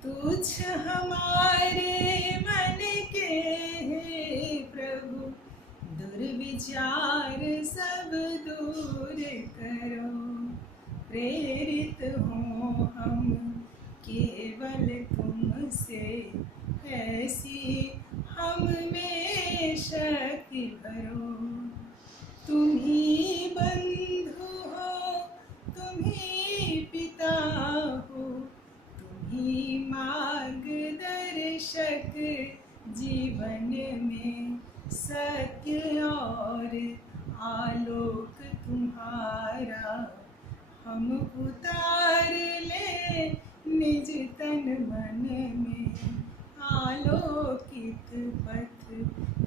तुझ हमारे मन के हे प्रभु, दुर्विचार सब दूर करो। प्रेरित हो हम केवल तुमसे, ऐसी हम में शक्ति भरो। तुम ही बंधु हो, तुम ही पिता हो, तुम ही मार्गदर्शक जीवन में। सत्य और आलोक तुम्हारा हम उतार ले निज तन मन में। आलोकित पथ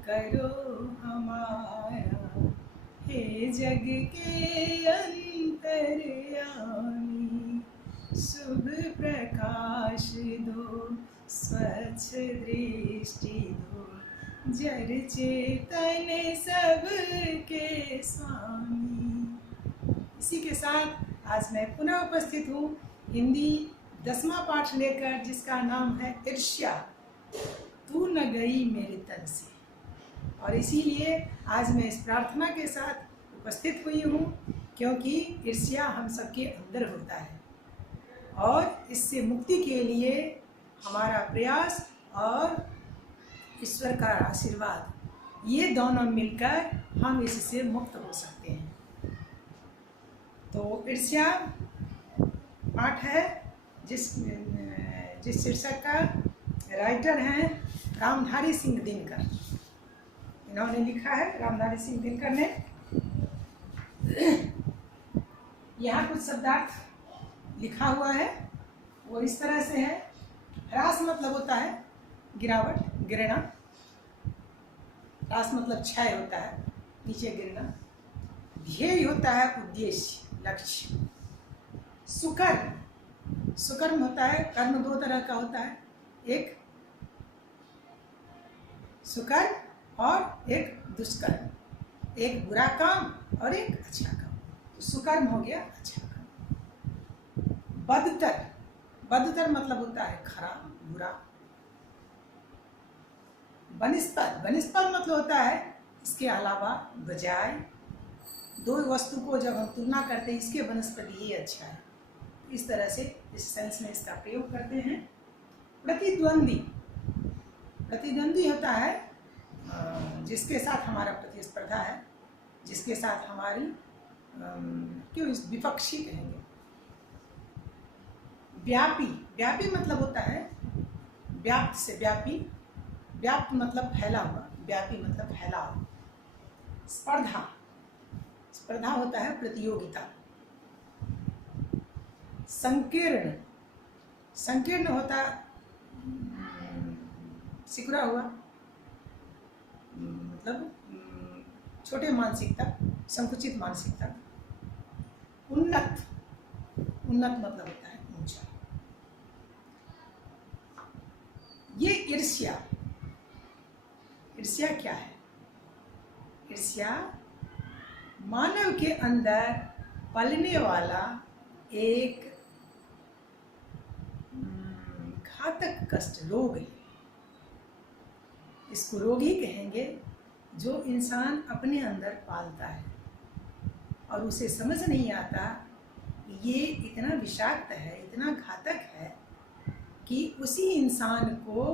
करो हमारा, हे जग के अंतर्यामी। शुभ प्रकाश दो, स्वच्छ दृष्टि दो, जड़ चेतन सबके स्वामी। इसी के साथ आज मैं पुनः उपस्थित हूँ हिंदी 10वां पाठ लेकर, जिसका नाम है ईर्ष्या, तू न गई मेरे तन से। और इसीलिए आज मैं इस प्रार्थना के साथ उपस्थित हुई हूँ, क्योंकि ईर्ष्या हम सबके अंदर होता है और इससे मुक्ति के लिए हमारा प्रयास और ईश्वर का आशीर्वाद, ये दोनों मिलकर हम इससे मुक्त हो सकते हैं। तो ईर्ष्या पाठ है जिस शीर्षक का राइटर हैं रामधारी सिंह दिनकर। इन्होंने लिखा है, रामधारी सिंह दिनकर ने। यहाँ कुछ शब्दार्थ लिखा हुआ है, वो इस तरह से है। ह्रास मतलब होता है गिरावट, गिरना। ह्रास मतलब क्षय होता है, नीचे गिरना। ध्येय होता है उद्देश्य, लक्ष्य। सुकर्म, सुकर्म होता है, कर्म दो तरह का होता है, एक सुकर्म और एक दुष्कर्म, एक बुरा काम और एक अच्छा काम। तो सुकर्म हो गया अच्छा काम। बदतर, बदतर मतलब होता है खराब, बुरा। वनिस्पत, वनिस्पत मतलब होता है इसके अलावा, बजाय। दो वस्तु को जब हम तुलना करते हैं, इसके वनस्पति ये अच्छा है, इस तरह से इस सेंस में इसका प्रयोग करते हैं। प्रतिद्वंदी, प्रतिद्वंदी होता है जिसके साथ हमारा प्रतिस्पर्धा है, जिसके साथ हमारी क्यों इस विपक्षी कहेंगे। व्यापी, व्यापी मतलब होता है व्याप्त से व्यापी, व्याप्त मतलब फैला हुआ, व्यापी मतलब फैलाव। स्पर्धा, स्पर्धा होता है प्रतियोगिता। संकीर्ण, संकीर्ण होता सिकुड़ा हुआ, मतलब छोटे मानसिकता, संकुचित मानसिकता। उन्नत, उन्नत मतलब होता है ऊंचा। ये ईर्ष्या, ईर्ष्या क्या है? ईर्ष्या मानव के अंदर पलने वाला एक घातक कष्ट, रोग है। इसको रोग ही कहेंगे, जो इंसान अपने अंदर पालता है और उसे समझ नहीं आता कि ये इतना विषाक्त है, इतना घातक है कि उसी इंसान को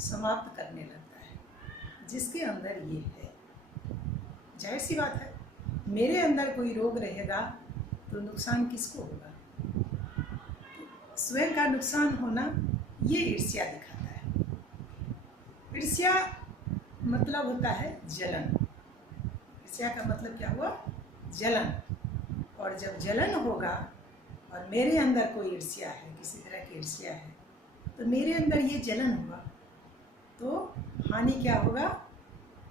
समाप्त करने लगता है, जिसके अंदर ये है। जाहिर सी बात है, मेरे अंदर कोई रोग रहेगा तो नुकसान किसको होगा? स्वयं का नुकसान होना, ये ईर्ष्या दिखाता है। ईर्ष्या मतलब होता है जलन। ईर्ष्या का मतलब क्या हुआ? जलन। और जब जलन होगा और मेरे अंदर कोई ईर्ष्या है, किसी तरह की ईर्ष्या है, तो मेरे अंदर ये जलन होगा, तो हानि क्या होगा?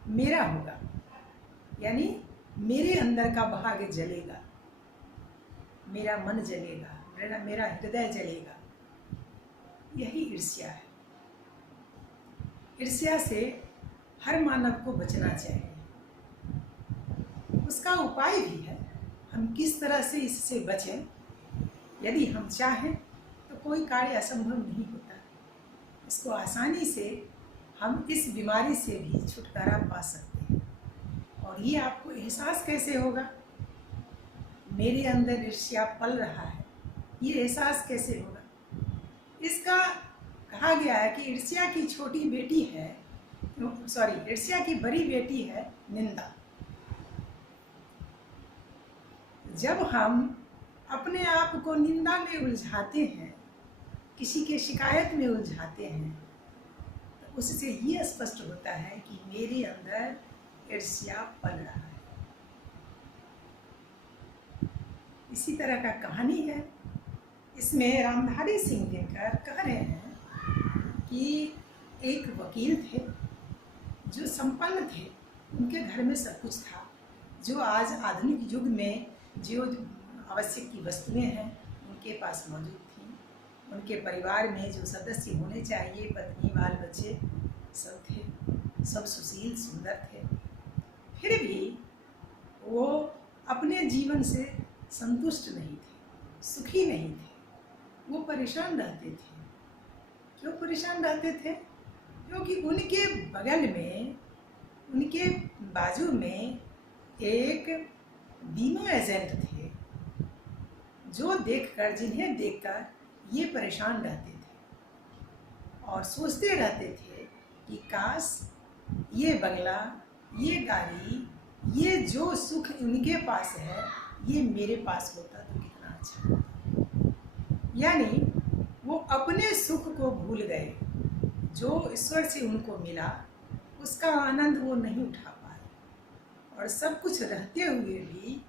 मेरा होगा, यानी मेरे अंदर का भाग जलेगा, मेरा मन जलेगा, मेरा हृदय जलेगा। यही ईर्ष्या है। ईर्ष्या से हर मानव को बचना चाहिए। उसका उपाय भी है, हम किस तरह से इससे बचें। यदि हम चाहें तो कोई कार्य असंभव नहीं होता। इसको आसानी से हम इस बीमारी से भी छुटकारा पा सकते हैं। और ये आपको एहसास कैसे होगा? मेरे अंदर ईर्ष्या पल रहा है, ये एहसास कैसे होगा? इसका कहा गया है कि ईर्ष्या की छोटी बेटी है, ईर्ष्या की बड़ी बेटी है निंदा। जब हम अपने आप को निंदा में उलझाते हैं, किसी के शिकायत में उलझाते हैं, तो उससे ये स्पष्ट होता है कि मेरे अंदर ईर्ष्या पल रहा है। इसी तरह का कहानी है। इसमें रामधारी सिंह दिनकर कह रहे हैं कि एक वकील थे जो संपन्न थे, उनके घर में सब कुछ था, जो आज आधुनिक युग में जो आवश्यक की वस्तुएं हैं उनके पास मौजूद थी। उनके परिवार में जो सदस्य होने चाहिए, पत्नी, बाल बच्चे सब थे, सब सुशील सुंदर थे। फिर भी वो अपने जीवन से संतुष्ट नहीं थे, सुखी नहीं थे, वो परेशान रहते थे। क्यों परेशान रहते थे? क्योंकि उनके बगल में, उनके बाजू में एक बीमा एजेंट थे, जिन्हें देखकर ये परेशान रहते थे और सोचते रहते थे कि काश ये बंगला, ये गाड़ी, ये जो सुख उनके पास है, ये मेरे पास होता तो कितना अच्छा होता। यानी वो अपने सुख को भूल गए, जो ईश्वर से उनको मिला उसका आनंद वो नहीं उठा पाए, और सब कुछ रहते हुए भी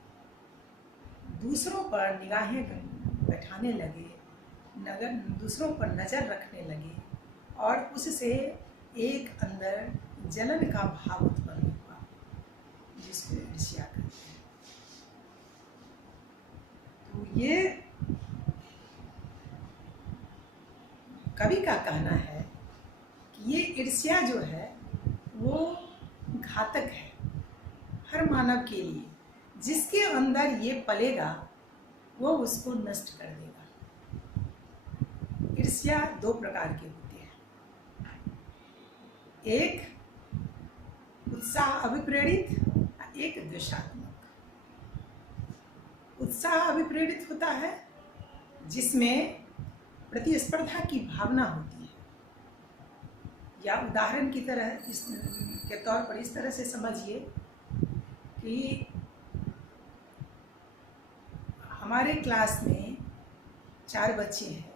दूसरों पर निगाहें बैठाने लगे, दूसरों पर नज़र रखने लगे, और उससे एक अंदर जलन का भाव उत्पन्न हुआ, जिसको ईर्ष्या कहते हैं। तो ये कवि का कहना है कि ये ईर्ष्या जो है वो घातक है हर मानव के लिए। जिसके अंदर ये पलेगा वो उसको नष्ट कर देगा। ईर्ष्या दो प्रकार के होते हैं, एक उत्साह अभिप्रेरित, एक द्वेषात्मक। उत्साह अभिप्रेरित होता है जिसमें प्रतिस्पर्धा की भावना होती है, या उदाहरण की तरह के तौर पर इस तरह से समझिए कि हमारे क्लास में 4 बच्चे हैं,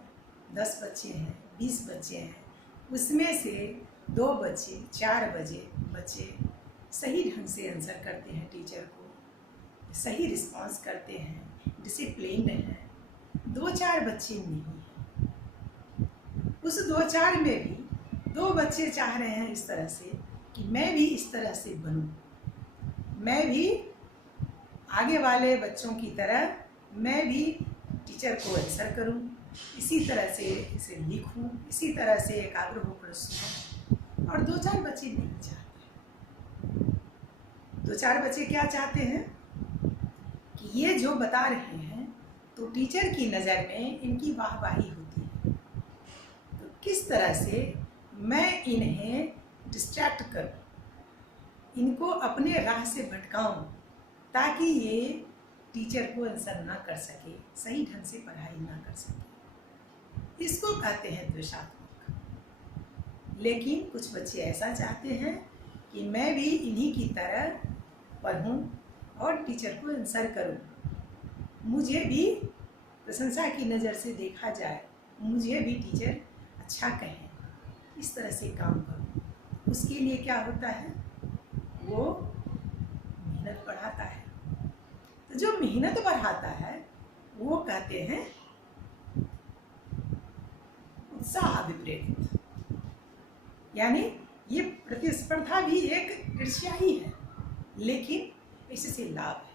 10 बच्चे हैं, 20 बच्चे हैं, उसमें से 2 बच्चे 4 बच्चे सही ढंग से आंसर करते हैं, टीचर को सही रिस्पांस करते हैं, डिसिप्लिन्ड हैं। 2-4 बच्चे नहीं हैं। उस 2-4 में भी 2 बच्चे चाह रहे हैं इस तरह से कि मैं भी इस तरह से बनूं, मैं भी आगे वाले बच्चों की तरह मैं भी टीचर को आंसर करूं, इसी तरह से इसे लिखूं, इसी तरह से एकाग्र होकर सुनूं। और 2-4 बच्चे नहीं चाहते। 2-4 बच्चे क्या चाहते हैं कि ये जो बता रहे हैं तो टीचर की नज़र में इनकी वाहवाही होती है, तो किस तरह से मैं इन्हें डिस्ट्रैक्ट करूं, इनको अपने राह से भटकाऊं, ताकि ये टीचर को आंसर ना कर सके, सही ढंग से पढ़ाई ना कर सके। इसको कहते हैं द्वेषात्मक। लेकिन कुछ बच्चे ऐसा चाहते हैं कि मैं भी इन्हीं की तरह पढ़ूं और टीचर को आंसर करूं, मुझे भी प्रशंसा की नज़र से देखा जाए, मुझे भी टीचर अच्छा कहें, इस तरह से काम करूं। उसके लिए क्या होता है, वो मेहनत बढ़ाता है। तो जो मेहनत बढ़ाता है वो कहते हैं उत्साह अभिप्रेरित। यानी ये प्रतिस्पर्धा भी एक ईर्ष्या ही है, लेकिन इससे लाभ है,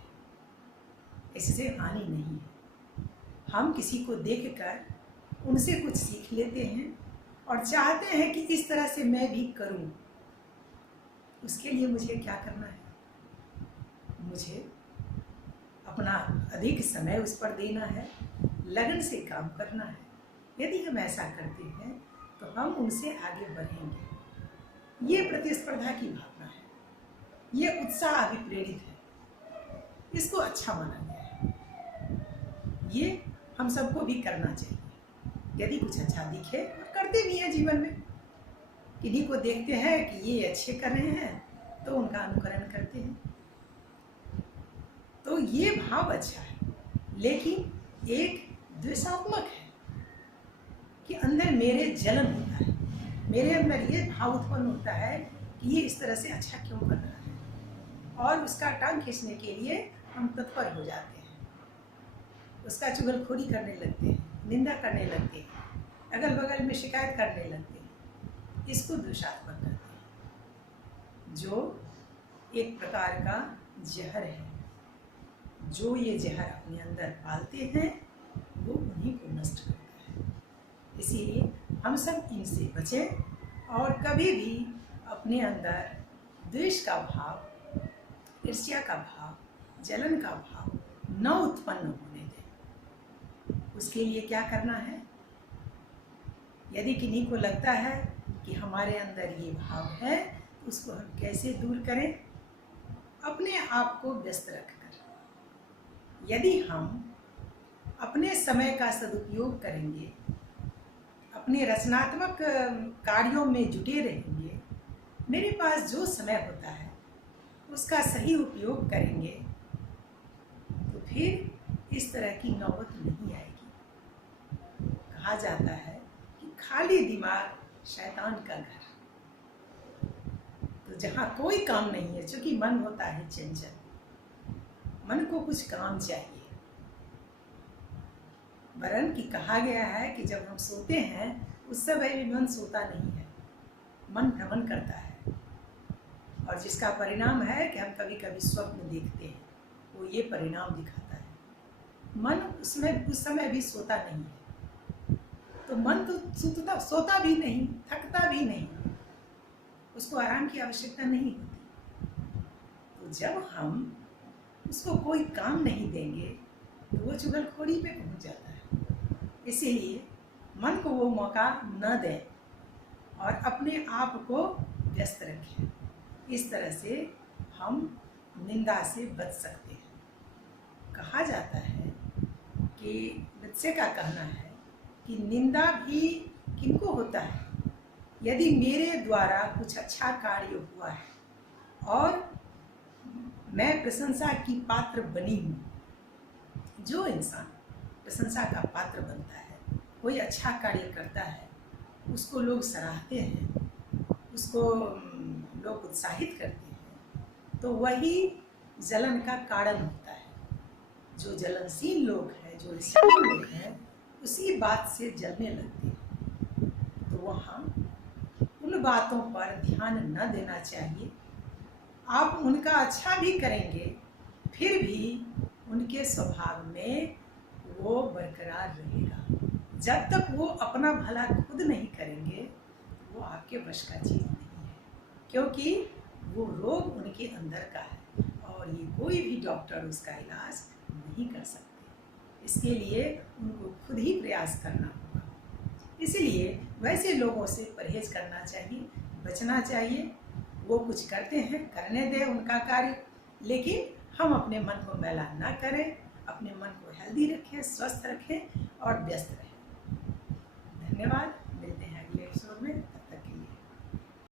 इससे हानि नहीं है। हम किसी को देखकर उनसे कुछ सीख लेते हैं और चाहते हैं कि इस तरह से मैं भी करूं। उसके लिए मुझे क्या करना है, मुझे अपना अधिक समय उस पर देना है, लगन से काम करना है। यदि हम ऐसा करते हैं तो हम उनसे आगे बढ़ेंगे। ये प्रतिस्पर्धा की भावना है, ये उत्साह अभिप्रेरित है, इसको अच्छा माना गया है। ये हम सबको भी करना चाहिए। यदि कुछ अच्छा दिखे, और करते भी हैं जीवन में, किन्हीं को देखते हैं कि ये अच्छे कर रहे हैं तो उनका अनुकरण करते हैं, तो ये भाव अच्छा है। लेकिन एक द्वेषात्मक है कि अंदर मेरे जलन होता है, मेरे अंदर ये भाव उत्पन्न होता है कि ये इस तरह से अच्छा क्यों कर रहा है, और उसका टांग खींचने के लिए हम तत्पर हो जाते हैं, उसका चुगलखोरी करने लगते हैं, निंदा करने लगते हैं, अगल बगल में शिकायत करने लगते हैं। इसको द्वेषात्मक कहते हैं, जो एक प्रकार का जहर है। जो ये जहर अपने अंदर पालते हैं वो उन्हीं को नष्ट करता है। इसीलिए हम सब इनसे बचें और कभी भी अपने अंदर द्वेष का भाव, ईर्ष्या का भाव, जलन का भाव न उत्पन्न होने दें। उसके लिए क्या करना है? यदि किन्हीं को लगता है कि हमारे अंदर ये भाव है, तो उसको हम कैसे दूर करें? अपने आप को व्यस्त रखकर। यदि हम अपने समय का सदुपयोग करेंगे, अपने रचनात्मक कार्यों में जुटे रहेंगे, मेरे पास जो समय होता है उसका सही उपयोग करेंगे, तो फिर इस तरह की नौबत नहीं आएगी। कहा जाता है कि खाली दिमाग शैतान का घर। तो जहाँ कोई काम नहीं है, चूंकि मन होता है चंचल, मन को कुछ काम चाहिए। वरन कि कहा गया है कि जब हम सोते हैं उस समय भी मन सोता नहीं है, मन भ्रमण करता है, और जिसका परिणाम है कि हम कभी कभी स्वप्न देखते हैं, वो ये परिणाम दिखाता है। मन उस समय भी सोता नहीं है, तो मन तो सोता भी नहीं, थकता भी नहीं, उसको आराम की आवश्यकता नहीं होती। तो जब हम उसको कोई काम नहीं देंगे तो वो चुगलखोरी पे पहुंच जाता है। इसीलिए मन को वो मौका न दें और अपने आप को व्यस्त रखें। इस तरह से हम निंदा से बच सकते हैं। कहा जाता है कि बच्चे का कहना है कि निंदा भी किनको होता है? यदि मेरे द्वारा कुछ अच्छा कार्य हुआ है और मैं प्रशंसा की पात्र बनी हूँ, जो इंसान प्रशंसा का पात्र बनता है, कोई अच्छा कार्य करता है, उसको लोग सराहते हैं, उसको लोग उत्साहित करते हैं, तो वही जलन का कारण होता है। जो जलनशील लोग हैं, जो ईर्ष्यालु लोग हैं, उसी बात से जलने लगते हैं। तो वहाँ उन बातों पर ध्यान न देना चाहिए। आप उनका अच्छा भी करेंगे, फिर भी उनके स्वभाव में वो बरकरार रहेगा। जब तक वो अपना भला खुद नहीं करेंगे, वो आपके वश का चीज़ नहीं है, क्योंकि वो रोग उनके अंदर का है और ये कोई भी डॉक्टर उसका इलाज नहीं कर सकते। इसके लिए उनको खुद ही प्रयास करना होगा। इसलिए वैसे लोगों से परहेज करना चाहिए, बचना चाहिए। वो कुछ करते हैं, करने दें उनका कार्य, लेकिन हम अपने मन को मैला ना करें, अपने मन को हेल्दी रखें, स्वस्थ रखें और व्यस्त रहें। धन्यवाद।